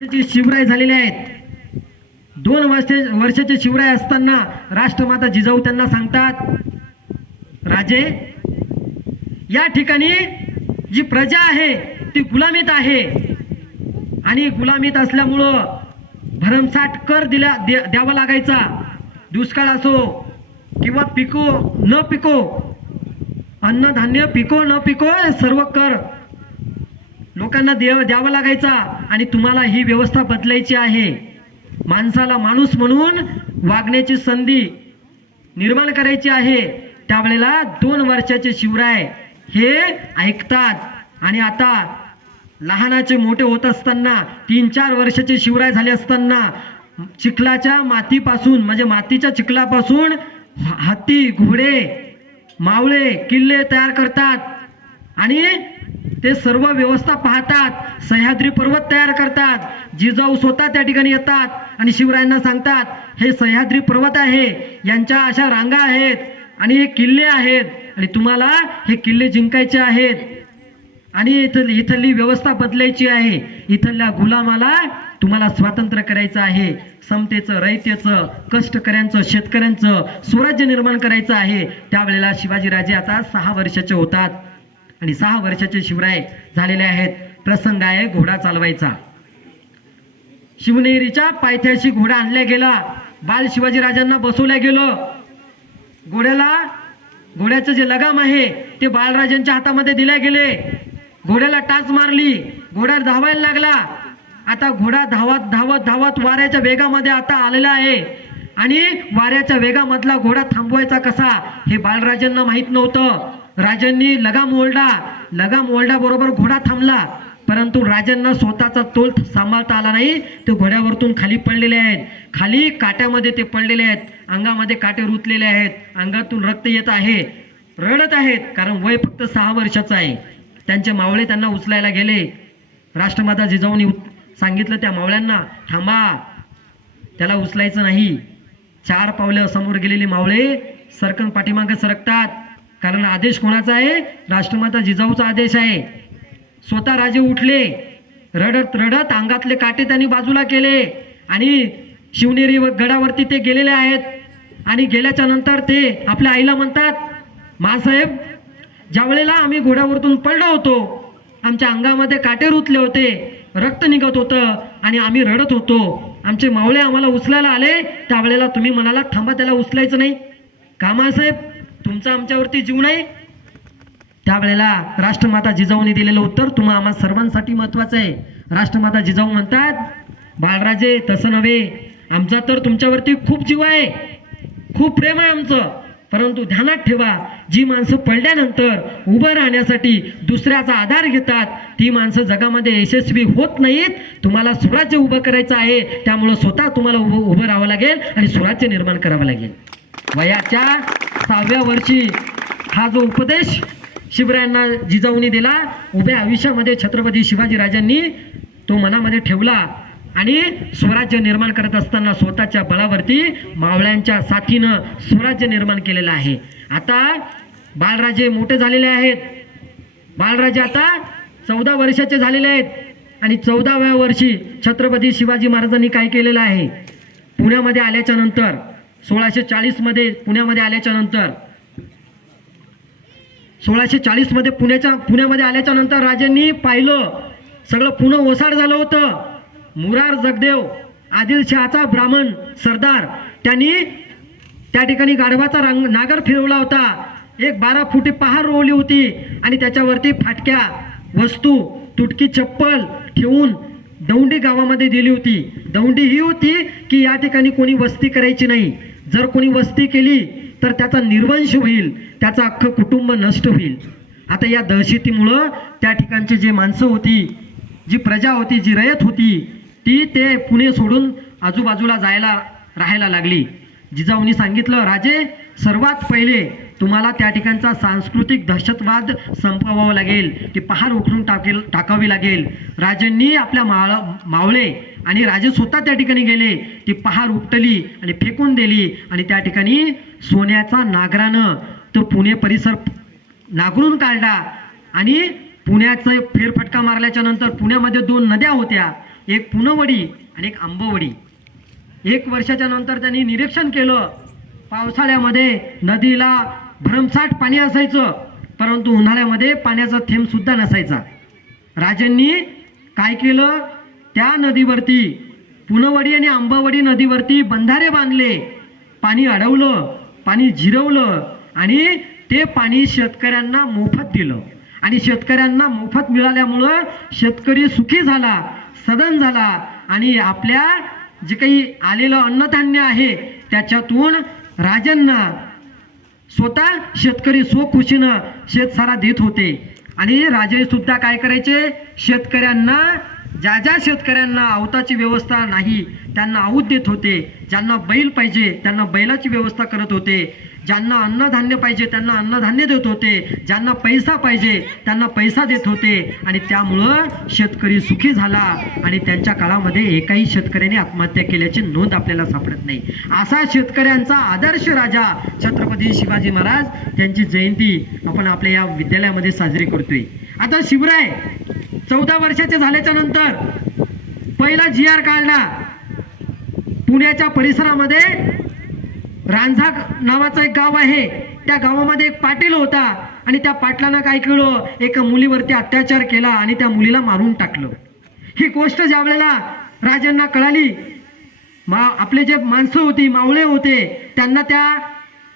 चे शिवराय झालेले आहेत। 2 वर्षाचे शिवराय असताना राष्ट्रमाता जिजाऊ त्यांना सांगतात, राजे या ठिकाणी जी प्रजा आहे ती गुलामीत आहे आणि गुलामीत असल्यामुळं भरमसाठ कर द्यावा लागायचा। दुष्काळ असो किंवा पिको न पिको, अन्नधान्य पिको न पिको, सर्व कर लोकांना द्यावा लागायचा आणि तुम्हाला ही व्यवस्था बदलायची आहे। माणसाला माणूस म्हणून वागण्याची संधी निर्माण करायची आहे। त्यावेळेला 2 वर्षाचे शिवराय हे ऐकतात आणि आता लहानाचे मोठे होत असताना 3-4 वर्षाचे शिवराय झाले असताना चिखलाच्या मातीपासून म्हणजे मातीच्या चिखलापासून हत्ती, घोडे, मावळे, किल्ले तयार करतात आणि ते सर्व व्यवस्था पाहतात। सह्याद्री पर्वत तयार करतात। जिजाऊ स्वतः त्या ठिकाणी येतात आणि शिवरायांना सांगतात, हे सह्याद्री पर्वत आहे, यांच्या अशा रांगा आहेत आणि हे किल्ले आहेत आणि तुम्हाला हे किल्ले जिंकायचे आहेत आणि इथली व्यवस्था बदलायची आहे। इथल्या गुलामाला तुम्हाला स्वातंत्र्य करायचं आहे। समतेचं, रयतेचं, कष्टकऱ्यांचं, शेतकऱ्यांचं स्वराज्य निर्माण करायचं आहे। त्यावेळेला शिवाजीराजे आता 6 वर्षाचे होतात आणि 6 वर्षाचे शिवराय झालेले आहेत। प्रसंग आहे घोडा चालवायचा। शिवनेरीच्या पायथ्याशी घोडा आणला गेला, बाल शिवाजीराजांना बसवल्या गेलं। घोड्याचं जे लगाम आहे ते बाळराजांच्या हातामध्ये दिले गेले। घोड्याला टाच मारली, घोडा धावायला लागला। आता घोडा धावत धावत धावत वाऱ्याच्या वेगामध्ये आता आलेला आहे आणि वाऱ्याच्या वेगामधला घोडा थांबवायचा कसा हे बाळराजांना माहित नव्हतं। राजांनी लगाम ओढला बरोबर घोडा थांबला, परंतु राजांना स्वतःचा तोल सांभाळता आला नाही। ते घोड्यावरतून खाली पडलेले आहेत, खाली काट्यामध्ये ते पडलेले आहेत, अंगामध्ये काटे रुतलेले आहेत, अंगातून रक्त येत आहे, रडत आहेत, कारण वय फक्त 6 वर्षाचं आहे। त्यांचे मावळे त्यांना उचलायला गेले। राष्ट्रमाता जिजाऊंनी सांगितलं त्या मावळ्यांना, थांबा, त्याला उचलायचं नाही। 4 पावलं समोर गेलेले मावळे सरकन पाठीमागे सरकतात, कारण आदेश कोणाचा आहे? राष्ट्रमाता जिजाऊचा आदेश आहे। स्वतः राजे उठले, रडत रडत अंगातले काटे त्यांनी बाजूला केले आणि शिवनेरी गडावरती ते गेलेले आहेत आणि गेल्याच्या नंतर ते आपल्या आईला म्हणतात, मासाहेब, ज्यावेळेला आम्ही घोड्यावरतून पडलो होतो, आमच्या अंगामध्ये काटे रुतले होते, रक्त निघत होतं आणि आम्ही रडत होतो। आमचे मावळे आम्हाला उचलायला आले, त्यावेळेला तुम्ही म्हणाला थांबा, त्याला उचलायचं नाही का मासाहेब? तुमचा आमच्यावरती जीव नाही? त्यावेळेला राष्ट्रमाता जिजाऊने दिलेलं उत्तर तुम्हा आम्हा सर्वांसाठी महत्वाचं आहे। राष्ट्रमाता जिजाऊ म्हणतात, बाळराजे तसं नव्हे, आमचा तर तुमच्यावरती खूप जीव आहे, खूप प्रेम आहे आमचं, परंतु ध्यानात ठेवा, जी माणसं पडल्यानंतर उभं राहण्यासाठी दुसऱ्याचा आधार घेतात ती माणसं जगामध्ये यशस्वी होत नाहीत। तुम्हाला स्वराज्य उभं करायचं आहे, त्यामुळं स्वतः तुम्हाला उभं राहावं लागेल आणि स्वराज्य निर्माण करावं लागेल। वयाच्या 6व्या वर्षी हा जो उपदेश शिवरायांना जिजाऊंनी दिला, उभ्या आयुष्यामध्ये छत्रपती शिवाजीराजांनी तो मनामध्ये ठेवला आणि स्वराज्य निर्माण करत असताना स्वतःच्या बळावरती मावळ्यांच्या साथीनं स्वराज्य निर्माण केलेलं आहे। आता बाळराजे मोठे झालेले आहेत। बाळराजे आता 14 वर्षाचे झालेले आहेत आणि 14व्या वर्षी छत्रपती शिवाजी महाराजांनी काय केलेलं आहे? पुण्यामध्ये आल्याच्या नंतर 1640 मध्ये पुण्यामध्ये आल्याच्या नंतर 1640 मध्ये पुण्यामध्ये आल्याच्या नंतर राजांनी पाहिलं सगळं पुणे ओसाड झालं होतं। मुरार जगदेव आदिलशहाचा ब्राह्मण सरदार त्यांनी त्या ठिकाणी गाढवाचा नागर फिरवला होता। एक 12 फुटी पहार रोवली होती आणि त्याच्यावरती फाटक्या वस्तू, तुटकी चप्पल ठेवून दौंडी गावामध्ये दिली होती। दौंडी ही होती की या ठिकाणी कोणी वस्ती करायची नाही, जर कोणी वस्ती केली तर त्याचा निर्वंश होईल, त्याचं अख्खं कुटुंब नष्ट होईल। आता या दहशतीमुळं त्या ठिकाणची जी माणसं होती, जी प्रजा होती, जी रयत होती, ती ते पुणे सोडून आजूबाजूला राहायला लागली। जिजाऊंनी सांगितलं, राजे, सर्वात पहिले तुम्हाला त्या ठिकाणचा सांस्कृतिक दहशतवाद संपवावा लागेल, ती पहार उखडून टाकावी लागेल। राजांनी आपल्या मावळे आणि राजे स्वतः त्या ठिकाणी गेले, ती पहार उपटली आणि फेकून दिली आणि त्या ठिकाणी सोन्याचा नागरानं तो पुणे परिसर नागरून काढला आणि पुण्याचा फेरफटका मारल्याच्या नंतर पुण्यामध्ये 2 नद्या होत्या, एक पुनवडी आणि एक आंबवडी. 1 वर्षाच्या नंतर त्यांनी निरीक्षण केलं. पावसाळ्यामध्ये नदीला भरमसाठ पाणी असायचं, परंतु उन्हाळ्यामध्ये पाण्याचा थेंब सुद्धा नसायचा. राजांनी काय केलं, त्या नदीवरती पुनवडी आणि आंबवडी नदीवरती बंधारे बांधले, पाणी अडवलं, पाणी जिरवलं आणि ते पाणी शेतकऱ्यांना मोफत दिलं. आणि शेतकऱ्यांना मोफत मिळाल्यामुळं शेतकरी सुखी झाला, सदन झाला आणि आपल्या जे काही आलेलं अन्नधान्य आहे त्याच्यातून राजांना स्वतः शेतकरी स्वखुशीनं शेतसारा देत होते. आणि राजे सुद्धा काय करायचे, शेतकऱ्यांना ज्या शेतकऱ्यांना आवताची व्यवस्था नाही त्यांना आऊत देत होते. ज्यांना बैल पाहिजे त्यांना बैलाची व्यवस्था करत होते. ज्यांना अन्नधान्य पाहिजे त्यांना अन्नधान्य देत होते. ज्यांना पैसा पाहिजे त्यांना पैसा देत होते. आणि त्यामुळं शेतकरी सुखी झाला. आणि त्यांच्या काळामध्ये एकाही शेतकऱ्याने आत्महत्या केल्याची नोंद आपल्याला सापडत नाही. असा शेतकऱ्यांचा आदर्श राजा छत्रपती शिवाजी महाराज यांची जयंती आपण आपल्या या विद्यालयामध्ये साजरी करतोय. आता शिवराय 14 वर्षाचे झाल्याच्या नंतर पहिला GR काढला. पुण्याच्या परिसरामध्ये रांझा नावाचं एक गाव आहे, त्या गावामध्ये एक पाटील होता. आणि त्या पाटलानं काय केलं, एका मुलीवरती अत्याचार केला आणि त्या मुलीला मारून टाकलं. ही गोष्ट ज्या वेळेला राजांना कळाली, आपले जे माणसं होती, मावळे होते, त्यांना त्या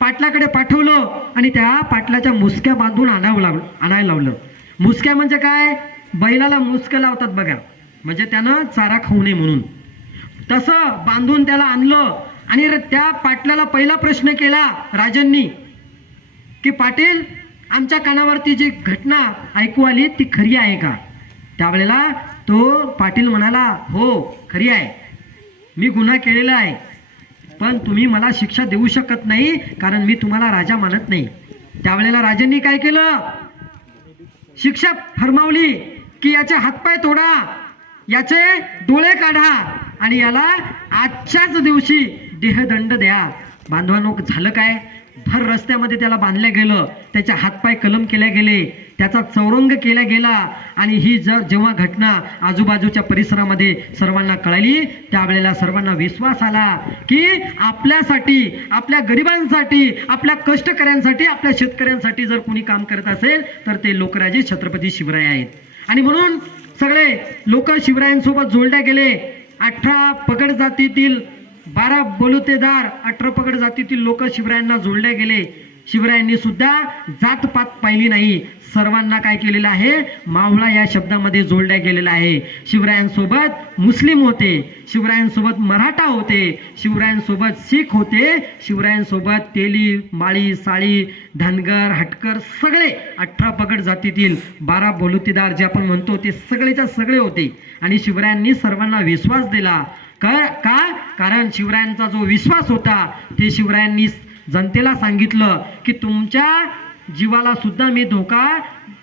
पाटलाकडे पाठवलं आणि त्या पाटलाच्या मुसक्या बांधून आणायला लावलं. मुसक्या म्हणजे काय, बैलाला मुसकं लावतात बघा, म्हणजे त्यानं चारा खाऊ नये म्हणून. तसं बांधून त्याला आणलं. आणि त्या पाटलाला पहिला प्रश्न केला राजांनी की पाटील, आमच्या कानावरती जी घटना ऐकू आली ती खरी आहे का? त्यावेळेला तो पाटील म्हणाला, हो खरी आहे, मी गुन्हा केलेला आहे, पण तुम्ही मला शिक्षा देऊ शकत नाही कारण मी तुम्हाला राजा मानत नाही. त्यावेळेला राजांनी काय केलं, शिक्षा फरमावली की याचे हातपाय तोडा, याचे डोळे काढा आणि याला आजच्याच दिवशी देहदंड द्या. बांधवांनो, झालं काय, भर रस्त्यामध्ये त्याला बांधलं गेलं, त्याचे हातपाय कलम केले गेले, त्याचा चौरंग केला गेला. आणि ही जेव्हा घटना आजूबाजूच्या परिसरामध्ये सर्वांना कळाली त्यावेळेला सर्वांना विश्वास आला की आपल्यासाठी, आपल्या गरिबांसाठी, आपल्या कष्टकऱ्यांसाठी, आपल्या शेतकऱ्यांसाठी जर कोणी काम करत असेल तर ते लोकराजे छत्रपती शिवराय आहेत. आणि म्हणून सगळे लोक शिवरायांसोबत जोडले गेले. 18 पगड जातीतील 12 बलुतेदार, 18 पगड जातीतील लोक शिवरायांना जोडले गेले. शिवरायांनी सुद्धा जातपात पाहिली नाही, सर्वांना काय केलेलं आहे, मावळा या शब्दामध्ये जोडल्या गेलेला आहे. शिवरायांसोबत मुस्लिम होते, शिवरायांसोबत मराठा होते, शिवरायांसोबत शीख होते, शिवरायांसोबत तेली, माळी, साळी, धनगर, हटकर सगळे 18 पगड जातीतील 12 बलुतेदार जे आपण म्हणतो ते सगळेच्या सगळे होते. आणि शिवरायांनी सर्वांना विश्वास दिला. का? कारण शिवरायांचा जो विश्वास होता ते शिवरायांनी जनतेला सांगितलं की तुमच्या जीवाला सुद्धा मी धोका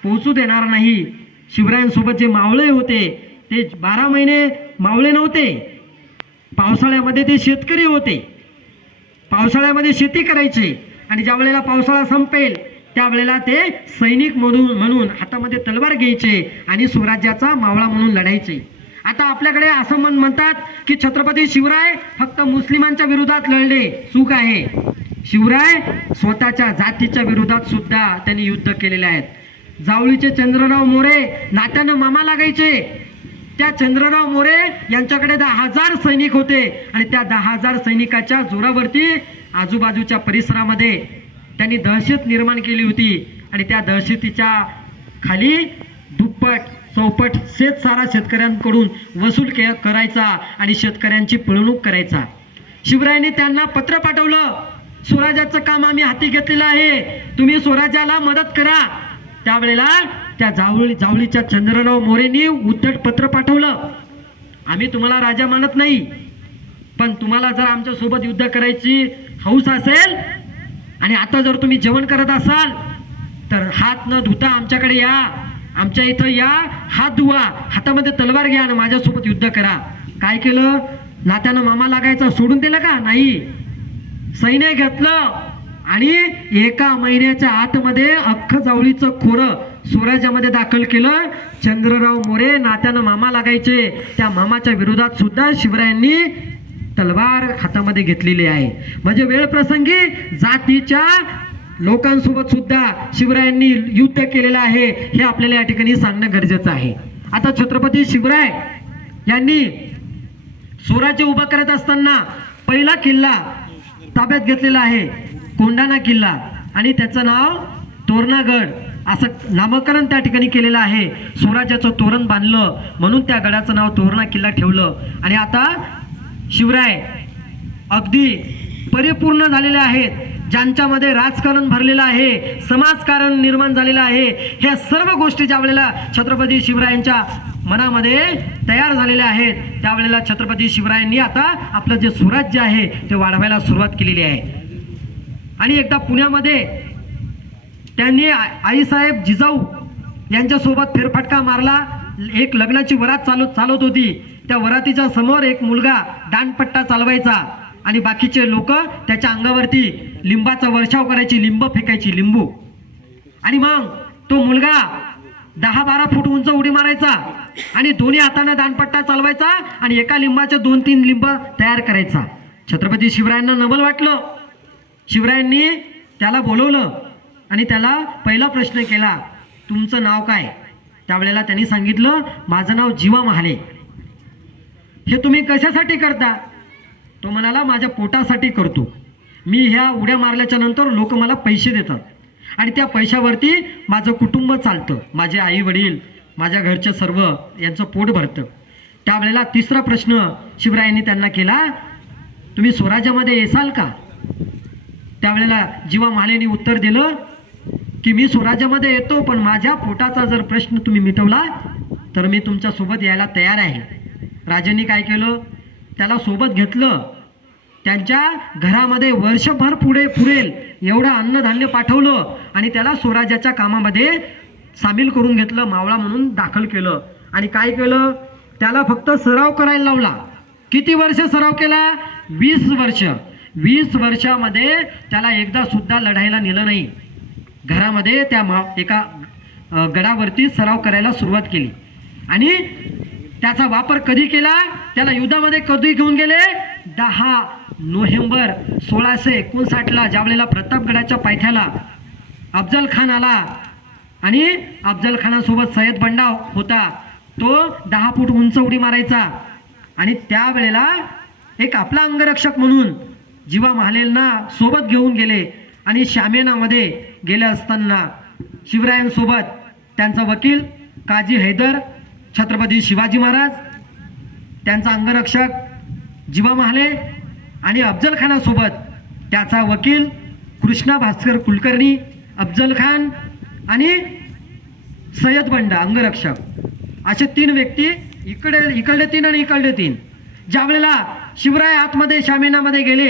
पोहोचू देणार नाही. शिवरायांसोबत जे मावळे होते ते 12 महिने मावळे नव्हते, पावसाळ्यामध्ये ते शेतकरी होते, पावसाळ्यामध्ये शेती करायचे. आणि ज्या वेळेला पावसाळा संपेल त्यावेळेला ते सैनिक म्हणून हातामध्ये तलवार घ्यायचे आणि स्वराज्याचा मावळा म्हणून लढायचे. आता आपल्याकडे असं म्हणतात की छत्रपती शिवराय फक्त मुस्लिमांच्या विरोधात लढले, चूक आहे. शिवराय स्वतःच्या जातीच्या विरोधात सुद्धा त्यांनी युद्ध केलेले आहेत. जावळीचे चंद्रराव मोरे नात्यानं मामा लागायचे. त्या चंद्रराव मोरे यांच्याकडे 10,000 सैनिक होते आणि त्या 10,000 सैनिकाच्या जोरावरती आजूबाजूच्या परिसरामध्ये त्यांनी दहशत निर्माण केली होती. आणि त्या दहशतीच्या खाली दुप्पट चौपट शेतसारा शेतकऱ्यांकडून वसूल करायचा आणि शेतकऱ्यांची पिळवणूक करायचा. शिवरायांनी त्यांना पत्र पाठवलं, स्वराज्याचं काम आम्ही हाती घेतलेलं आहे, तुम्ही स्वराज्याला मदत करा. त्यावेळेला त्या जावळीच्या चंद्रराव मोरेंनी उद्धट पत्र पाठवलं, आम्ही तुम्हाला राजा मानत नाही, पण तुम्हाला जर आमच्या सोबत युद्ध करायची हौस असेल आणि आता जर तुम्ही जेवण करत असाल तर हात न धुता आमच्याकडे या, आमच्या इथं या, हात धुवा, हातामध्ये तलवार घ्या आणि माझ्यासोबत युद्ध करा. काय केलं, नात्यानं मामा लागायचा सोडून दिलं का? नाही, सैन्य घेतलं आणि 1 महिन्याच्या आतमध्ये अख्खं जावळीचं खोरं स्वराज्यामध्ये दाखल केलं. चंद्रराव मोरे नात्यानं मामा लागायचे, त्या मामाच्या विरोधात सुद्धा शिवरायांनी तलवार हातामध्ये घेतलेली आहे. म्हणजे वेळ प्रसंगी जातीच्या लोकांसोबत सुद्धा शिवरायांनी युद्ध केलेलं आहे, हे आपल्याला या ठिकाणी सांगणं गरजेचं आहे. आता छत्रपती शिवराय यांनी स्वराज्य उभं करत असताना पहिला किल्ला ताब्यात घेतलेला आहे, कोंढाणा किल्ला, आणि त्याचं नाव तोरणागड असं नामकरण त्या ठिकाणी केलेलं आहे. स्वराज्याचं तोरण बांधलं म्हणून त्या गडाचं नाव तोरणा किल्ला ठेवलं. आणि आता शिवराय अगदी परिपूर्ण झालेले आहेत, ज्यांच्यामध्ये राजकारण भरलेलं आहे, समाजकारण निर्माण झालेलं आहे. ह्या सर्व गोष्टी ज्या वेळेला छत्रपती शिवरायांच्या मनामध्ये तयार झालेल्या आहेत, त्यावेळेला छत्रपती शिवरायांनी आता आपलं जे स्वराज्य आहे ते वाढवायला सुरुवात केलेली आहे. आणि एकदा पुण्यामध्ये त्यांनी आईसाहेब जिजाऊ यांच्यासोबत फेरफटका मारला. एक लग्नाची वरात चालत होती. त्या वरातीच्या समोर एक मुलगा दांडपट्टा चालवायचा आणि बाकीचे लोक त्याच्या अंगावरती लिंबाचा वर्षाव करायची, लिंब फेकायची, लिंबू. आणि मग तो मुलगा 10-12 फूट उंच उडी मारायचा आणि दोन्ही हाताने दांडपट्टा चालवायचा आणि एका लिंबाचे 2-3 लिंब तयार करायचा. छत्रपती शिवरायांना नवल वाटलं. शिवरायांनी त्याला बोलवलं आणि त्याला पहिला प्रश्न केला, तुमचं नाव काय? त्यावेळेला त्यांनी सांगितलं, माझं नाव जीवा महाले. हे तुम्ही कशासाठी करता? तो म्हणाला, माझ्या पोटासाठी करतो. मी ह्या उड्या मारल्याच्या नंतर लोक मला पैसे देतात आणि त्या पैशावरती माझं कुटुंब चालतं, माझे आई वडील, माझ्या घरचे सर्व यांचं पोट भरतं. त्यावेळेला तिसरा प्रश्न शिवरायांनी त्यांना केला, तुम्ही स्वराज्यामध्ये येसाल का? त्यावेळेला जीवा महालेंनी उत्तर दिलं की मी स्वराज्यामध्ये येतो, पण माझ्या पोटाचा जर प्रश्न तुम्ही मिटवला तर मी तुमच्या सोबत यायला तयार आहे. राजांनी काय केलं, त्याला सोबत घेतलं. त्यांच्या घरामध्ये वर्षभर पुरेल एवढं अन्नधान्य पाठवलं आणि त्याला स्वराज्याच्या कामामध्ये सामील करून घेतलं, मावळा म्हणून दाखल केलं. आणि काय केलं, त्याला फक्त सराव करायला लावला. किती वर्ष सराव केला? 20 वर्ष. 20 वर्षामध्ये त्याला एकदा सुद्धा लढायला नेलं नाही. घरामध्ये त्या एका गडावरती सराव करायला सुरुवात केली. आणि त्याचा वापर कधी केला, त्याला युद्धामध्ये कधी घेऊन गेले? 10 नोव्हेंबर 1659ला ज्यावेळेला प्रतापगडाच्या पायथ्याला अफजल खान आला आणि अफजल खानासोबत सय्यद बंडा होता. तो 10 फूट उंच उडी मारायचा आणि त्यावेळेला एक आपला अंगरक्षक म्हणून जीवा महालेंना सोबत घेऊन गेले. आणि शामियानामध्ये गेले असताना शिवरायांसोबत त्यांचा वकील काजी हैदर, छत्रपती शिवाजी महाराज, त्यांचा अंगरक्षक जीवा महाले आणि अफजल खानासोबत त्याचा वकील कृष्णा भास्कर कुलकर्णी, अफजल खान आणि सय्यद बंडा अंगरक्षक, असे 3 व्यक्ती, इकडले 3 आणि इकडले 3. ज्यावेळेला शिवराय आतमध्ये शामियानामध्ये गेले,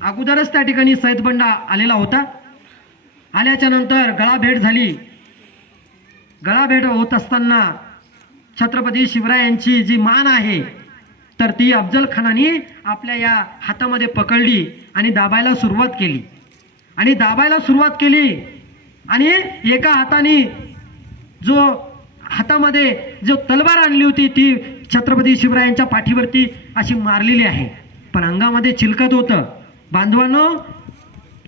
अगोदरच त्या ठिकाणी सय्यद बंडा आलेला होता. आल्याच्या नंतर गळाभेट झाली. गळाभेट होत असताना छत्रपती शिवरायांची जी मान आहे तर ती अफजल खानाने आपल्या या हातामध्ये पकडली आणि दाबायला सुरुवात केली. आणि एका हाताने हातामध्ये जो तलवार आणली होती ती छत्रपती शिवरायांच्या पाठीवरती अशी मारलेली आहे, पण अंगामध्ये चिलकत होतं. बांधवांनो,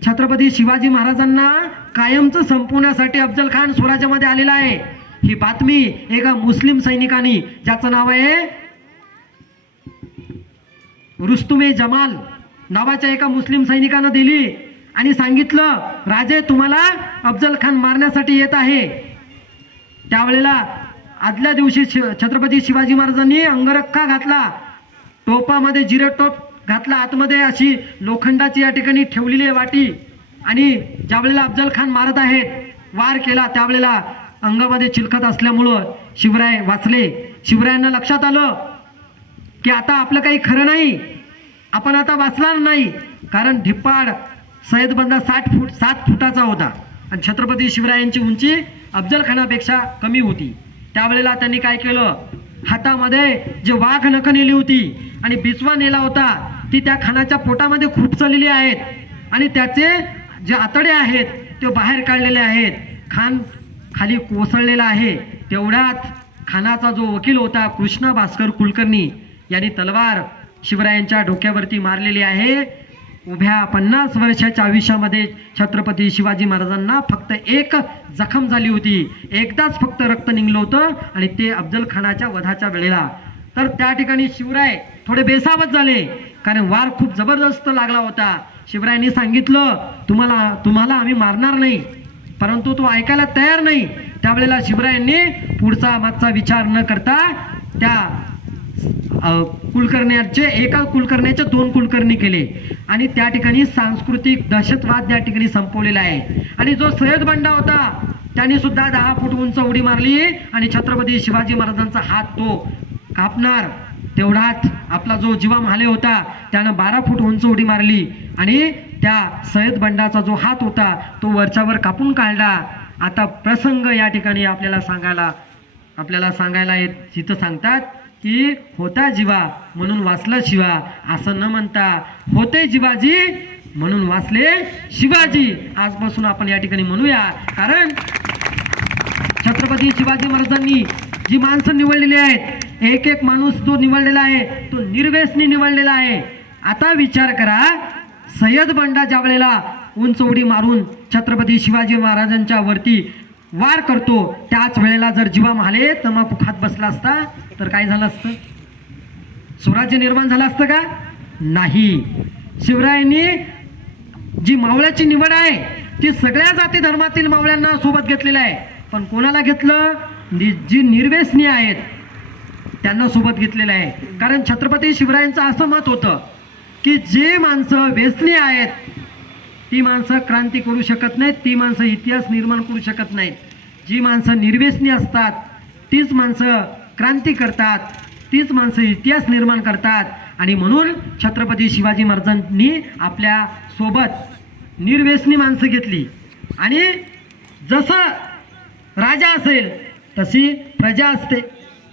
छत्रपती शिवाजी महाराजांना कायमचं संपवण्यासाठी अफजल खान स्वराज्यामध्ये आलेला आहे. ही बातमी एका मुस्लिम सैनिकाने, ज्याचं नाव आहे रुस्तुमे जमाल नावाच्या एका मुस्लिम सैनिकानं दिली आणि सांगितलं, राजे तुम्हाला अफजल खान मारण्यासाठी येत आहे. त्यावेळेला आदल्या दिवशी छत्रपती शिवाजी महाराजांनी अंगरखा घातला, टोपामध्ये जिरटोप घातला, आतमध्ये अशी लोखंडाची या ठिकाणी ठेवलेली आहे वाटी. आणि ज्यावेळेला अफजल खान मारत आहेत, वार केला, त्यावेळेला अंगामध्ये चिलखत असल्यामुळं शिवराय वाचले. शिवरायांना लक्षात आलं की आता आपलं काही खरं नाही, आपण आता वाचणार नाही. कारण धिप्पाड सय्यद बंदा 7 फुटाचा होता आणि छत्रपती शिवरायांची उंची अफजल खानापेक्षा कमी होती. त्यावेळेला त्यांनी काय केलं, हातामध्ये जे वाघ नखं नेली होती आणि बिचवा नेला होता, ती त्या खानाच्या पोटामध्ये खुपसलेली आहेत आणि त्याचे जे आतडे आहेत ते बाहेर काढलेले आहेत. खान खाली कोसळलेला आहे. तेवढ्यात खानाचा जो वकील होता कृष्णा भास्कर कुलकर्णी यांनी तलवार शिवरायांच्या डोक्यावरती मारलेली आहे. उभ्या 50 वर्षाच्या आयुष्यामध्ये छत्रपती शिवाजी महाराजांना फक्त एक जखम झाली होती, एकदाच फक्त रक्त निघलं होतं आणि ते अफजल खानाच्या वधाच्या वेळेला. तर त्या ठिकाणी शिवराय थोडे बेसावत झाले, कारण वार खूप जबरदस्त लागला होता. शिवरायांनी सांगितलं तुम्हाला आम्ही मारणार नाही, परंतु तो ऐकायला तयार नाही. त्यावेळेला शिवरायांनी पुढचा मागचा विचार न करता त्या कुलकर्ण्याचे एका कुलकर्ण्याचे 2 कुलकर्णी केले आणि त्या ठिकाणी सांस्कृतिक दहशतवाद त्या ठिकाणी संपवलेला आहे. आणि जो सय्यद बंडा होता त्याने सुद्धा 10 फूट उंच उडी मारली आणि छत्रपती शिवाजी महाराजांचा हात तो कापणार. तेवढात आपला जो जीवा महाले होता त्यानं 12 फूट उंच उडी मारली आणि त्या सय्यद बंडाचा जो हात होता तो वरच्यावर कापून काढला. आता प्रसंग या ठिकाणी आपल्याला सांगायला तिथं सांगतात की होता जीवा म्हणून वाचला शिवा, असं न म्हणता होते जीवाजी म्हणून वाचले शिवाजी. आजपासून आपण या ठिकाणी म्हणूया, कारण छत्रपती शिवाजी महाराजांनी जी माणसं निवडलेली आहेत, एक एक माणूस जो निवडलेला आहे तो निर्व्यसनी निवडलेला आहे. आता विचार करा, सय्यद बंडा ज्या वेळेला उंच उडी मारून छत्रपती शिवाजी महाराजांच्या वरती वार करतो, त्याच वेळेला जर जीवा महाले तंबाखू खात बसला असता तर काय झालं असतं? स्वराज्य निर्माण झालं असतं का? नाही. शिवरायांनी जी मावळ्याची निवड आहे ती सगळ्या जाती धर्मातील मावळ्यांना सोबत घेतलेलं आहे, पण कोणाला घेतलं? जी निर्व्यसनी आहेत त्यांना सोबत घेतलेलं आहे. कारण छत्रपती शिवरायांचं असं मत होतं की जे माणसं व्यसनी आहेत ती माणसं क्रांती करू शकत नाहीत, ती माणसं इतिहास निर्माण करू शकत नाहीत. जी माणसं निर्व्यसनी असतात तीच माणसं क्रांती करतात, तीच माणसं इतिहास निर्माण करतात. आणि म्हणून छत्रपती शिवाजी महाराजांनी आपल्या सोबत निर्व्यसनी माणसं घेतली. आणि जसं राजा असेल तशी प्रजा असते.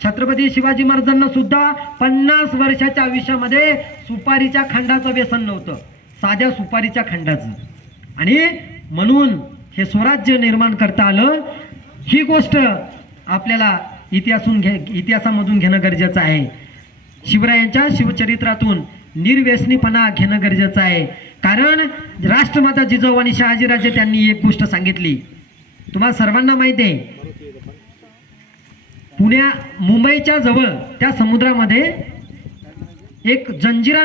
छत्रपती शिवाजी महाराजांना सुद्धा 50 वर्षाच्या आयुष्यामध्ये सुपारीच्या खंडाचं व्यसन नव्हतं, साध्या सुपारीच्या खंडाचं. आणि म्हणून हे स्वराज्य निर्माण करता आलं. ही गोष्ट आपल्याला इतिहासामधून घेणं गरजेचं आहे. शिवरायांच्या शिवचरित्रातून निर्व्यसनीपणा घेणं गरजेचं आहे. कारण राष्ट्रमाता जिजाऊ आणि शहाजीराजे त्यांनी एक गोष्ट सांगितली, तुम्हाला सर्वांना माहिती आहे, मुंबईच्या जवळ त्या समुद्रामध्ये एक जंजिरा